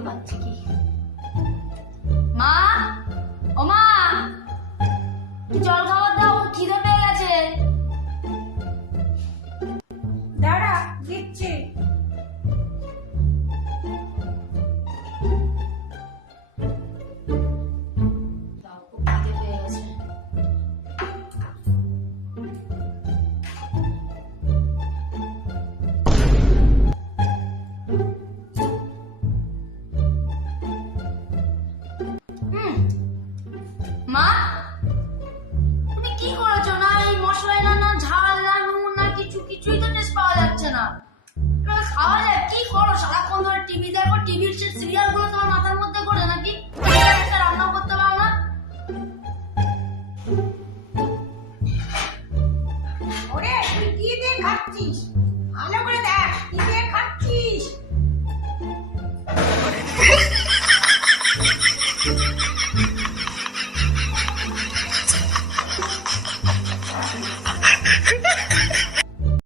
দেখতে পাচ্ছি কি। মা, ও মা, জল খাবার দাও, খিদে পেয়ে গেছে। দাঁড়া, দিচ্ছি। দাও, খুব খিদে পেয়ে গেছে। মা, তুমি কি করেছো? না এই মশলায় না না ঝাল না নুন না কিছুই তো টেস্ট পাওয়া যাচ্ছে না। এটা খাওয়া যায়? কি করো সারাক্ষণ ধরে? টিভি দেখো, টিভির সিরিয়াল গুলো তোমার মাথার মধ্যে করে নাকি? একটা রান্না করতে পারো না? ওরে, তুই কি দিয়ে খাচ্ছিস? ভালো করে দেখ, কি দিয়ে খাচ্ছিস?